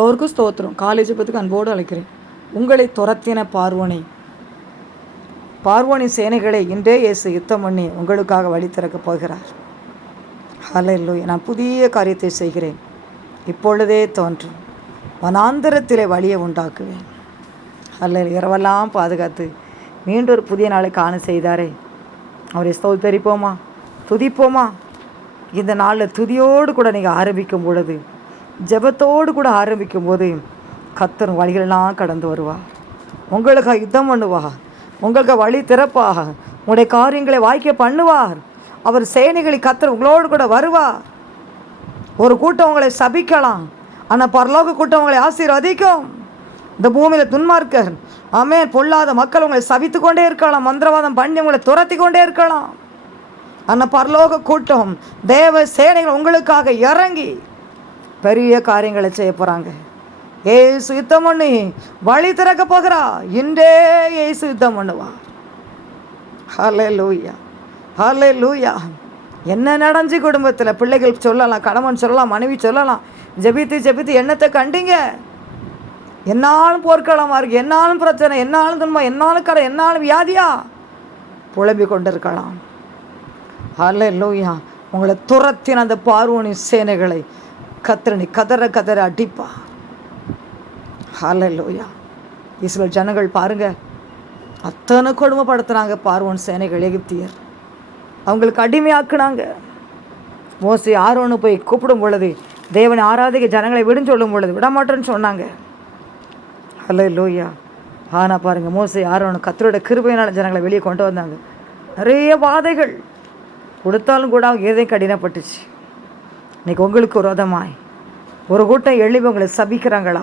அவருக்கும் ஸ்தோத்திரம். காலேஜ் பத்துக்கு அன்போடு அழைக்கிறேன். உங்களை துரத்தின பார்வனை. பார்வனின் சேனைகளை இன்றே இயேசு யுத்தம் பண்ணி உங்களுக்காக வழி திறக்கப் போகிறார். ஹalleluya. நான் புதிய காரியத்தை செய்கிறேன். இப்பொழுதே தோன்றும். வனாந்தரத்திலே வழியை உண்டாக்குவேன். அல்ல இரவெல்லாம் பாதுகாத்து மீண்டும் ஒரு புதிய நாளை காண செய்தாரே. அவரை ஸ்தோத்தரிப்போமா? துதிப்போமா? இந்த நாளில் துதியோடு கூட நீங்கள் ஆரம்பிக்கும் பொழுது ஜெபத்தோடு கூட ஆரம்பிக்கும் போது கத்தரும் வழிகளெல்லாம் கடந்து வருவா. உங்களுக்கு யுத்தம் பண்ணுவா. உங்களுக்கு வழி திறப்பாக உங்களுடைய காரியங்களை வாய்க்க பண்ணுவார் அவர் சேனைகளை கத்தர் உங்களோடு கூட வருவார் ஒரு கூட்டம் உங்களை சபிக்கலாம். ஆனால் பரலோக கூட்டம் உங்களை ஆசீர்வதிக்கும். இந்த பூமியில் துன்மார்க்கர் ஆமே பொல்லாத மக்கள் உங்களை சவித்து கொண்டே இருக்கலாம். மந்திரவாதம் பண்ணி உங்களை துரத்தி கொண்டே இருக்கலாம். ஆனால் பரலோக கூட்டம் தேவ சேனைகள் உங்களுக்காக இறங்கி பெரிய காரியங்களை செய்ய போகிறாங்க ஏசு யுத்தம் பண்ணி வழி திறக்க போகிறா. இன்றே ஏசு யுத்தம் பண்ணுவா ஹலே லூயா ஹலே லூயா என்ன நடந்துச்சு குடும்பத்தில்? பிள்ளைகள் சொல்லலாம் கணவன் சொல்லலாம் மனைவி சொல்லலாம். ஜெபித்து ஜெபித்து என்னத்தை கண்டீங்க? என்னாலும் போர்க்களமாக இருக்குது என்னாலும் பிரச்சனை? என்னாலும் துன்பம்? என்னாலும் கடை என்னாலும் வியாதியா? புலம்பிக் கொண்டிருக்கலாம். ஹலே லூயா உங்களை துரத்தின அந்த பார்வனி சேனைகளை கத்திரனை கதற கதற அடிப்பா. ஹலே லூயா இஸ்ரேல் ஜனங்கள் பாருங்க. அத்தனை கொடுமைப்படுத்துனாங்க பார்வோன் சேனைகள் எகிப்தியர். அவங்களுக்கு அடிமையாக்குனாங்க. மோசி ஆரோன்னு போய் கூப்பிடும் பொழுது தேவனை ஆராதிக்க ஜனங்களை விடுன்னு சொல்லும் பொழுது விடமாட்டேன்னு சொன்னாங்க. ஹலோ லோய்யா ஆனால் பாருங்கள் மோசி ஆரோன்னு கத்தரோட கிருபையினால் ஜனங்களை வெளியே கொண்டு வந்தாங்க. நிறைய வாதைகள் கொடுத்தாலும் கூட அவங்க எதையும் கடினப்பட்டுச்சு இன்னைக்கு உங்களுக்கு விரோதமாய் ஒரு கூட்டம் எழுப்பி உங்களை சபிக்கிறாங்களா?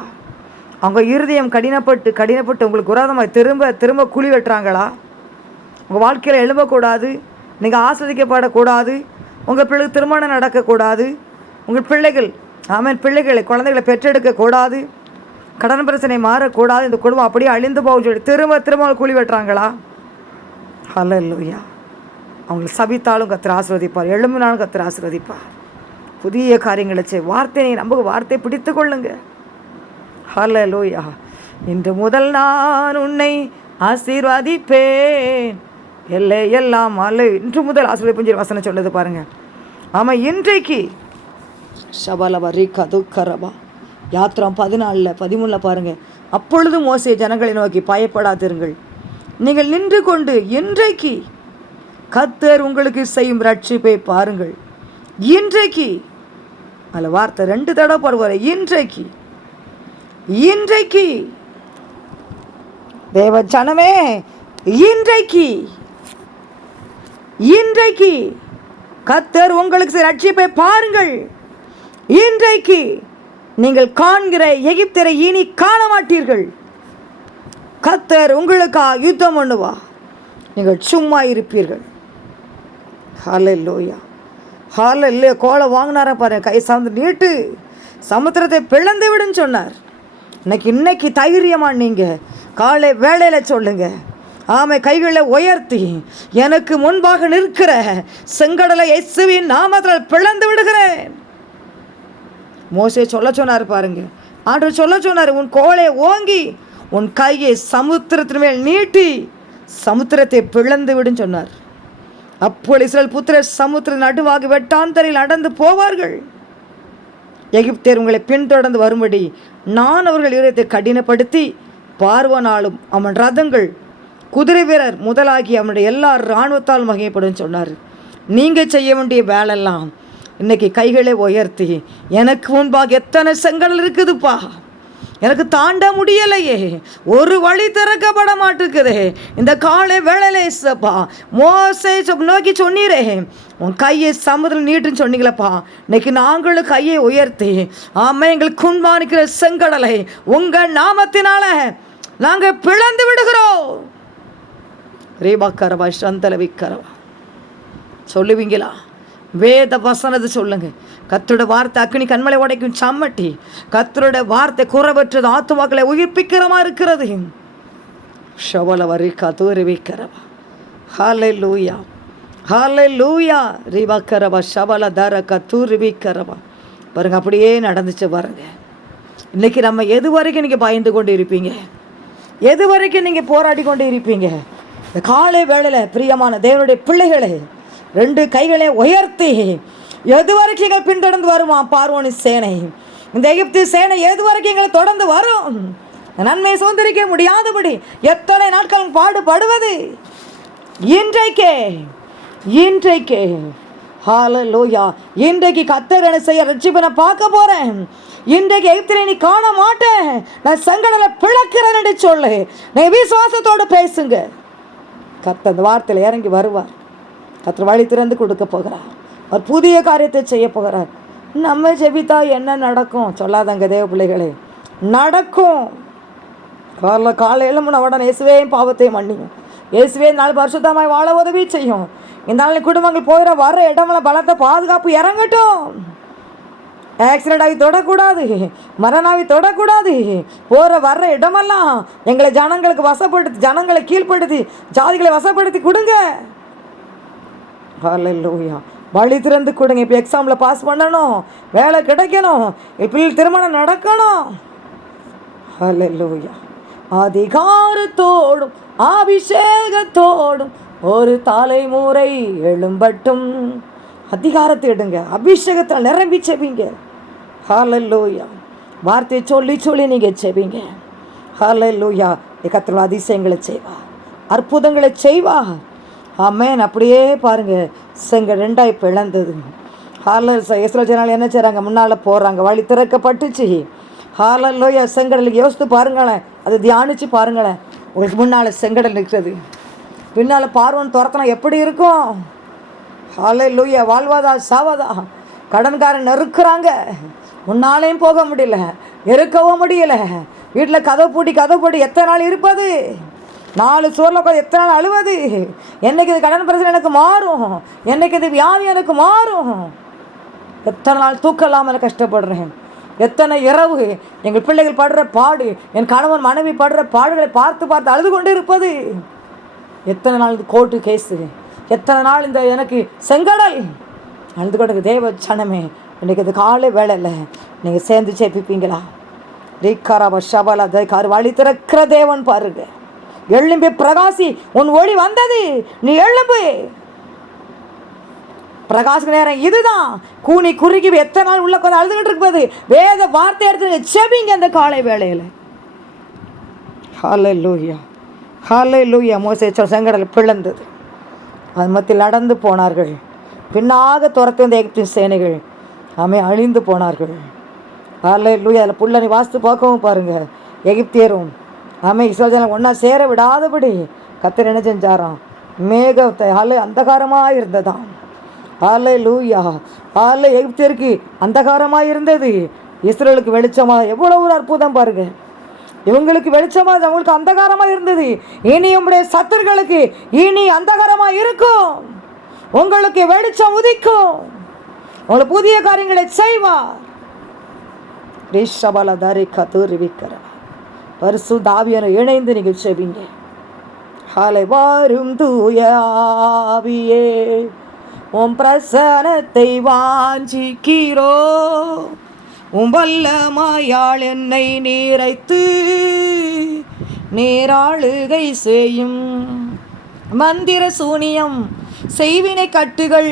அவங்க இருதயம் கடினப்பட்டு கடினப்பட்டு உங்களுக்கு விரோதமாய் திரும்ப திரும்ப குழி வெட்டுறாங்களா? உங்கள் வாழ்க்கையில் எழும்பக்கூடாது நீங்கள் ஆஸ்வதிக்கப்படக்கூடாது உங்கள் பிள்ளை திருமணம் நடக்கக்கூடாது உங்கள் பிள்ளைகள் ஆமாம் பிள்ளைகளை குழந்தைகளை பெற்றெடுக்கக்கூடாது கடன் பிரச்சனை மாறக்கூடாது இந்த குடும்பம் அப்படியே அழிந்து போகும் சொல்லி திரும்ப திரும்ப குழி வெட்டுறாங்களா? ஹலோ இல்லையா அவங்களை சபித்தாலும் கத்திர ஆசிர்வதிப்பார் எழும்பினாலும் கத்திர ஆசிர்வதிப்பார். புதிய காரியங்களை செய். வார்த்தையை நம்ப வார்த்தையை பிடித்து கொள்ளுங்க. ஹலோ லோயா இன்று முதல் நான் உன்னை ஆசீர்வாதிப்பேன். எல்லை எல்லாம் அல்ல. இன்று முதல் ஆசிரியர் சொல்லி வசனம் சொல்லுது பாருங்க. ஆமாம் இன்றைக்கு ஷபலப ரீகா துக்கரபா யாத்திரம் பதினாலில் பதிமூணில் பாருங்கள் அப்பொழுது மோசே ஜனங்களை நோக்கி பயப்படாதிருங்கள். நீங்கள் நின்று கொண்டு இன்றைக்கு கத்தர் உங்களுக்கு செய்யும் ரட்சிப்பை பாருங்கள். இன்றைக்கு அதில் வார்த்தை ரெண்டு தடவை போடுவார் இன்றைக்கு. இன்றைக்கு. தேவ ஜனமே இன்றைக்கு. இன்றைக்கு. கத்தர் உங்களுக்கு ரட்சிப்பை பாருங்கள். இன்றைக்கு. நீங்கள் காண்கிற எகிப்தரை இனி காண மாட்டீர்கள் கத்தர் உங்களுக்காக யுத்தம் பண்ணுவா நீங்கள் சும்மா இருப்பீர்கள். ஹலோ லோயா ஹாலில் இல்லையே கோலை வாங்கினாரா பாரு கை சார்ந்து நீட்டு. சமுத்திரத்தை பிளந்து விடுன்னு சொன்னார். இன்னைக்கு இன்னைக்கு தைரியமா நீங்கள் காலை வேலையில் சொல்லுங்கள் ஆமை கைகளை உயர்த்தி எனக்கு முன்பாக நிற்கிற செங்கடலை இயேசுவின் நாமத்தில் பிளந்து விடுகிறேன். மோசே சொல்ல சொன்னார் பாருங்க. ஆண்டு சொல்ல சொன்னார் உன் கோலை ஓங்கி உன் கையை சமுத்திரத்தின் மேல் நீட்டி சமுத்திரத்தை பிளந்து விடுன்னு சொன்னார். அப்பொழுது இஸ்ரேல் புத்திரர் சமுத்திர நடுவாக வெட்டாந்தரில் நடந்து போவார்கள். எகிப்தியர் உங்களை பின்தொடர்ந்து வரும்படி நான் அவர்கள் இதயத்தை கடினப்படுத்தி பார்வனாலும் அவன் ரதங்கள் குதிரை வீரர் முதலாகி அவனுடைய எல்லா இராணுவத்தால் மகிமைப்படும் சொன்னார். நீங்கள் செய்ய வேண்டிய வேலையெல்லாம் இன்னைக்கு கைகளை உயர்த்தி எனக்கு முன்பாக எத்தனை செங்கல் இருக்குதுப்பா? எனக்கு தாண்ட முடியலையே. ஒரு வழி திறக்கப்பட மாட்டேங்குதே இந்த காலை வேளையிலே சப்பா மோசை சொ- நோக்கி சொன்னீரே. உன் கையை சமுதிரம் நீட்டுன்னு சொன்னீங்களப்பா. இன்னைக்கு நாங்களும் கையை உயர்த்தி ஆமாம் எங்களுக்கு குன்பானிக்கிற செங்கடலை உங்கள் நாமத்தினால நாங்கள் பிளந்து விடுகிறோம். ரீபாக்கரவா சந்தலவிக்கரவா சொல்லுவீங்களா? வேத வசனத்தை சொல்லுங்கள் கத்தரோட வார்த்தை அக்னி கண்மலை உடைக்கும் சம்மட்டி. கத்தரோட வார்த்தை குறவற்றது ஆத்துவாக்களை உயிர்ப்பிக்கிறமா இருக்கிறது. ஷவல வரி கதூரி வைக்கிறவா. ஹாலை லூயா ஹாலை லூயா ரிவக்கரவா ஷவல தர கத்தூரி வைக்கிறவா. பாருங்க அப்படியே நடந்துச்சு பாருங்க. இன்னைக்கு நம்ம எது வரைக்கும் நீங்கள் பயந்து கொண்டு இருப்பீங்க? எது வரைக்கும் நீங்கள் போராடி கொண்டு இருப்பீங்க? இந்த காலை வேளையில் பிரியமான தேவனுடைய பிள்ளைகளை ரெண்டு கைகளை உயர்த்தி எது வரைக்கும் எங்களை பின்தொடர்ந்து வருமா பார்வோனி சேனை? இந்த எகிப்து சேனை எது வரைக்கும் எங்களை தொடர்ந்து வரும்? நன்மை சுதந்திரிக்க முடியாதபடி எத்தனை நாட்கள் பாடுபடுவது? இன்றைக்கே இன்றைக்கே ஹalleluya இன்றைக்கு கத்தர் என்ன செய்ய ரட்சிப்பனை பார்க்க போறேன். இன்றைக்கு எகிப்தில் நீ காண மாட்டேன் நான் சங்கடலை பிளக்கிறேன் என்று சொல்லு. நீ விசுவாசத்தோடு பேசுங்க. கத்த அந்த வார்த்தையில் இறங்கி வருவார். கத்தர் வழி திறந்து கொடுக்க போகிறார். அவர் புதிய காரியத்தை செய்ய போகிறார். நம்ம ஜெபித்தா என்ன நடக்கும்? சொல்லாதங்க தேவ பிள்ளைகளே நடக்கும். காலைல காலையில் முன்ன உடனே இயேசுவேயும் பாவத்தையும் மன்னியும். இயேசுவே நாலு பரிசுத்தமாய் வாழ உதவி செய்யும். இந்த நாள் குடும்பங்கள் போகிற வர இடமெல்லாம் பலத்த பாதுகாப்பு இறங்கட்டும். ஆக்சிடென்ட் ஆகி தொடக்கூடாது. மரணாவி தொடக்கூடாது. போகிற வர்ற இடமெல்லாம் எங்களை ஜனங்களுக்கு வசப்படுத்தி ஜனங்களை கீழ்ப்படுத்தி ஜாதிகளை வசப்படுத்தி கொடுங்க. ஹalleluya. வழி திறந்து கொடுங்க. இப்போ எக்ஸாமில் பாஸ் பண்ணணும். வேலை கிடைக்கணும். இப்போ திருமணம் நடக்கணும். ஹalleluya. அதிகாரத்தோடும் அபிஷேகத்தோடும் ஒரு தலைமுறை எழும்பட்டும். அதிகாரத்தை எடுங்க. அபிஷேகத்தில் நிரம்பி செவிங்க ஹalleluya. வார்த்தையை சொல்லி சொல்லி நீங்கள் செவிங்க ஹalleluya. கத்திர அதிசயங்களை செய்வா. அற்புதங்களை செய்வா. அம்மேன் அப்படியே பாருங்கள் செங்க ரெண்டாய் பிளந்ததுங்க. ஹாலல் இஸ்ரேல் ஜனால் என்ன செய்கிறாங்க முன்னால் போகிறாங்க வழி திறக்கப்பட்டுச்சு. ஹாலல்லோயா செங்கடலுக்கு யோசித்து பாருங்களேன். அதை தியானித்து பாருங்களேன். உங்களுக்கு முன்னால் செங்கடல் நிற்கிறது பின்னால் பார்வன் துரத்தினா எப்படி இருக்கும்? ஹாலே லூயா வாழ்வாதா சாவாதா? கடன்காரன் நெருக்கிறாங்க முன்னாலேயும் போக முடியல. இருக்கவும் முடியல. வீட்டில் கதை பூட்டி கதை பூட்டி எத்தனை நாள் இருப்பது? நாலு சோரில் உட்காந்து எத்தனை நாள் அழுவது? என்னைக்கு இது கடன் பிரச்சனை எனக்கு மாறும்? என்னைக்கு இது வியாதி எனக்கு மாறும்? எத்தனை நாள் தூக்கம் இல்லாமல் கஷ்டப்படுறேன். எத்தனை இரவு? எங்கள் பிள்ளைகள் படுற பாடு என் கணவன் மனைவி படுற பாடுகளை பார்த்து பார்த்து அழுது கொண்டு இருப்பது எத்தனை நாள் இது கோர்ட்டு கேஸு? எத்தனை நாள் இந்த எனக்கு செங்கடல்? அழுது கொண்டு தேவ சனமே இன்றைக்கு இது காலை வேலையில் நீங்கள் சேர்ந்து சேப்பிப்பீங்களா ரீக்காரா ஷபாலா கார் வழி திறக்கிற தேவன் பாருங்கள் எழும்பி பிரகாசி உன் ஒளி வந்தது. நீ எழும்பு. பிரகாச நேரம் இதுதான். கூனி குறுகி எத்தனை நாள் உள்ள கொஞ்சம் அழுதுகிட்டு இருப்பது? வேத வார்த்தை எடுத்து செபிங்க அந்த காலை வேளையில். ஹாலை லூயா ஹாலை லூயா மோசே செங்கடல் பிளந்தது. அது மத்தியில் நடந்து போனார்கள். பின்னாக துரத்து வந்த எகிப்தின் சேனைகள் ஆமே அழிந்து போனார்கள். ஹாலை லூயா அதில் புள்ளனி வாஸ்து பார்க்கவும் பாருங்கள் எகிப்தியரும் ஆமே இஸ்ரோஜனை ஒன்றா சேர விடாதபடி கத்தர் என்ன செஞ்சாராம்? மேகத்தை ஹாலே அந்தகாரமாக இருந்ததாம் ஆலை லூயா ஆலை எகிப்தியருக்கு அந்தகாரமாக இருந்தது இஸ்ரேலுக்கு வெளிச்சமாக எவ்வளோ ஒரு அற்புதம் பாருங்க. இவங்களுக்கு வெளிச்சமாக அவங்களுக்கு அந்தகாரமாக இருந்தது இனி உங்களுடைய சத்துர்களுக்கு இனி அந்தகாரமாக இருக்கும் உங்களுக்கு வெளிச்சம் உதிக்கும். உங்களை புதிய காரியங்களை செய்வார். ரிஷபல தரி கத்துருவிக்கிற பரிசு தாவியனும் இணைந்து நீங்கள் செவிங்க ஹாலை வாரும் தூய ஆவியே உம் பிரசனத்தை வாஞ்சிக்கிறோ. உம் வல்லமாயாள் என்னை நீரைத்து நீராளுகை செய்யும். மந்திர சூனியம் செய்வினை கட்டுகள்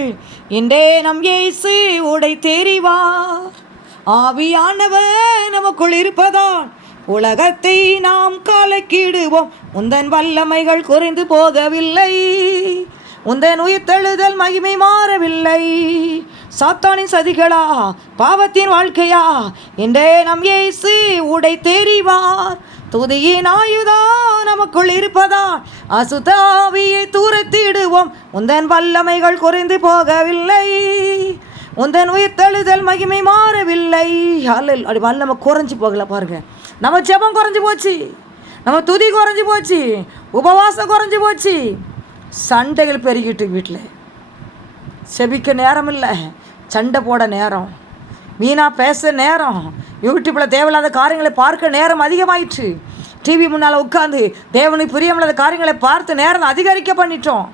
இன்றே நம் இயேசு உடை தெரிவார் ஆவியானவர் நமக்குள் இருப்பதான் உலகத்தை நாம் காலக்கிடுவோம். உந்தன் வல்லமைகள் குறைந்து போகவில்லை. உந்தன் உயிர்த்தெழுதல் மகிமை மாறவில்லை. சாத்தானின் சதிகளா பாவத்தின் வாழ்க்கையா? என்றே நம் ஏசு உடை தெரிவார். துதியின் ஆயுதா நமக்குள் இருப்பதால் அசுதாவியை தூரத்திடுவோம். உந்தன் வல்லமைகள் குறைந்து போகவில்லை. உந்தன் உயிர்த்தெழுதல் மகிமை மாறவில்லை. அல்ல அப்படி வல்லமை குறைஞ்சி போகல பாருங்க. நம்ம ஜெபம் குறைஞ்சி போச்சு. நம்ம துதி குறைஞ்சி போச்சு. உபவாசம் குறைஞ்சி போச்சு. சண்டைகள் பெருகிட்டு வீட்டில் செபிக்க நேரம் இல்லை சண்டை போட நேரம். வீணாக பேச நேரம். யூடியூப்பில் தேவையில்லாத காரியங்களை பார்க்க நேரம் அதிகமாயிற்று. டிவி முன்னால் உட்காந்து தேவனுக்கு பிரியமில்லாத காரியங்களை பார்த்து நேரம் அதிகரிக்க பண்ணிட்டோம்.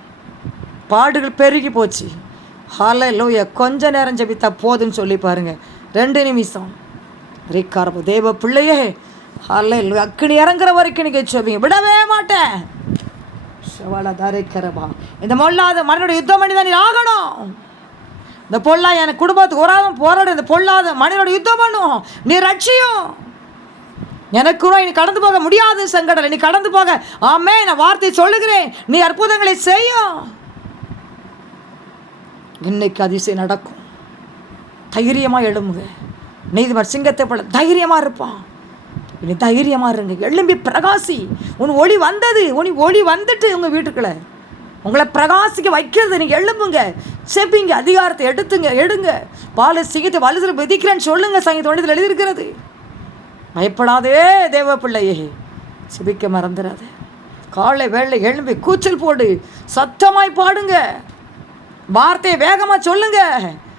பாடுகள் பெருகி போச்சு. ஹால லோய கொஞ்ச நேரம் ஜெபித்தா போதுன்னு சொல்லி பாருங்கள் ரெண்டு நிமிஷம். ரிக்காரப்போ தேவ பிள்ளையே அல்ல அக்கினி இறங்குற வரைக்கும் நீங்கள் செவிங்க விடவே மாட்டேன். ஷவல தரிக்கிறபா இந்த மொல்லாத மனிதனுடைய யுத்தம் பண்ணி தான் நீ ஆகணும். இந்த பொல்லா எனக்கு குடும்பத்துக்கு வராமல் போராட இந்த பொல்லாத மனிதனோட யுத்தம் பண்ணும் நீ ரட்சியும். எனக்கு நீ கடந்து போக முடியாது சங்கடலை. நீ கடந்து போக. ஆமே நான் வார்த்தை சொல்லுகிறேன். நீ அற்புதங்களை செய்யும். இன்னைக்கு அதிசயம் நடக்கும். தைரியமாக எழும்புங்க. நீதிமர் சிங்கத்தை போல தைரியமாக இருப்பான். இனி தைரியமாக இருங்க. எழும்பி பிரகாசி. உன் ஒளி வந்தது. உன் ஒளி வந்துட்டு உங்கள் வீட்டுக்குள்ள. உங்களை பிரகாசிக்க வைக்கிறது. நீங்கள் எழும்புங்க. செப்பிங்க அதிகாரத்தை எடுத்துங்க. எடுங்க. பால சிங்கத்தை வலுதில் விதிக்கிறேன்னு சொல்லுங்க. சங்கீத வண்டியில் எழுதியிருக்கிறது. பயப்படாதே தேவ பிள்ளையே. செபிக்க மறந்துடாது காலை வேலை எழும்பி கூச்சல் போடு. சத்தமாய் பாடுங்க. வார்த்தையை வேகமாக சொல்லுங்கள்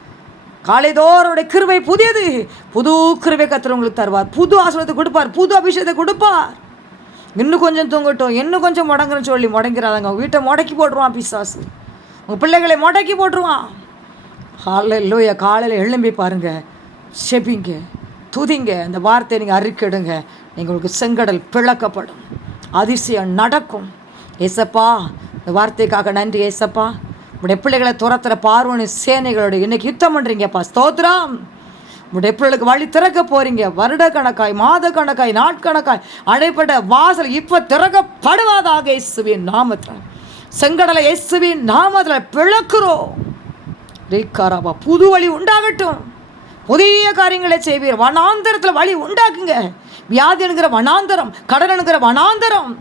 காலைதோருடைய கிருவை புதியது. புது கிருவை கத்திர உங்களுக்கு தருவார். புது ஆசனத்தை கொடுப்பார். புது அபிஷேகத்தை கொடுப்பார். இன்னும் கொஞ்சம் தூங்கட்டும். இன்னும் கொஞ்சம் முடங்குன்னு சொல்லி முடங்கிறாதாங்க உங்கள் வீட்டை முடக்கி போட்டுருவான் பிசாசு. உங்கள் பிள்ளைகளை முடக்கி போட்டுருவான். காலையில் லோய காலையில் எழும்பி பாருங்கள் செபிங்க. துதிங்க. அந்த வார்த்தையை நீங்கள் அறிக்கிடுங்க. உங்களுக்கு செங்கடல் பிளக்கப்படும். அதிசயம் நடக்கும். ஏசப்பா இந்த வார்த்தைக்காக நன்றி ஏசப்பா. உடைய பிள்ளைகளை துரத்துகிற பார்வனி சேனைகளோட இன்னைக்கு யுத்தம் பண்ணுறீங்கப்பா ஸ்தோத்திரம். உடைய பிள்ளைகளுக்கு வழி திறக்க போகிறீங்க வருட கணக்காய் மாத கணக்காய் நாட்கணக்காய் அடைப்பட்ட வாசல் இப்போ திறக்கப்படுவதாக இயேசுவின் நாமத்தில். செங்கடலை இயேசுவின் நாமத்தில் பிளக்குறோம். ரீக்காராபா புது வழி உண்டாகட்டும். புதிய காரியங்களை செய்வீர். வனாந்தரத்தில் வழி உண்டாக்குங்க. வியாதி என்கிற வனாந்தரம் கடன் என்கிற வனாந்தரம்.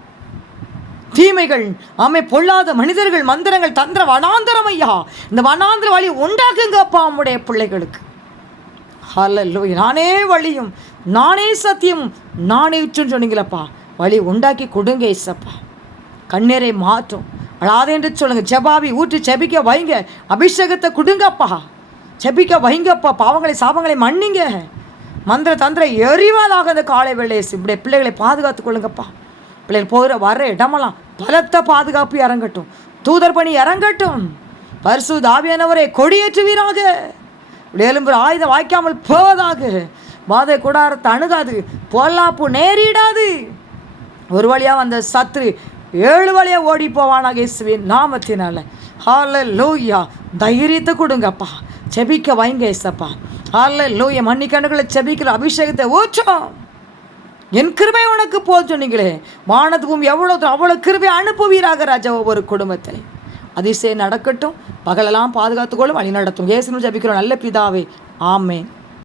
தீமைகள் ஆமை பொல்லாத மனிதர்கள் மந்திரங்கள் தந்திர வனாந்தரம் ஐயா. இந்த வனாந்திர வழி உண்டாக்குங்க அப்பா உம்முடைய பிள்ளைகளுக்கு. ஹலல்லோ நானே வழியும் நானே சத்தியம் நானே உச்சுன்னு சொன்னீங்களப்பா. வழி உண்டாக்கி கொடுங்க இசப்பா கண்ணீரை மாற்றும். அழாதே என்று சொல்லுங்கள் ஜபாவி ஊற்றி செபிக்க வைங்க. அபிஷேகத்தை கொடுங்கப்பா. செபிக்க வைங்கப்பா. பாவங்களை சாபங்களை மன்னிங்க. மந்திர தந்திர எரிவாதாக அந்த காலை வேலையை இப்படி பிள்ளைகளை பாதுகாத்துக் கொள்ளுங்கப்பா. பிள்ளைகள் போகிற வர இடமெல்லாம் பலத்த பாதுகாப்பு இறங்கட்டும். தூதர் பணி இறங்கட்டும். பரிசு தாவியானவரை கொடியேற்றுவீராக. எலும்பு ஆயுதம் வாய்க்காமல் போவதாக. மாதை கூடாரத்தை அணுகாது. பொல்லாப்பு நேரிடாது. ஒரு வழியாக வந்த சத்ரு ஏழு வழியாக ஓடி போவானாக இயேசுவின் நாமத்தினால. ஹால லூயா தைரியத்தை கொடுங்கப்பா. செபிக்க வைங்க ஏசப்பா ஹால லூயா மன்னிக்கணுகளை செபிக்கிற அபிஷேகத்தை ஊற்றும். என் கிருபை உனக்கு போல் சொன்னீங்களே. வானத்துக்கும் எவ்வளோ அவ்வளோ கிருபை அனுப்புவீராக ராஜா ஒவ்வொரு குடும்பத்தில். அதிசயம் நடக்கட்டும். பகலெல்லாம் பாதுகாத்துக்கொள்ளும் வழி நடத்தும். ஏசுன்னு ஜபிக்கிறோம். நல்ல பிதாவே. ஆமேன்.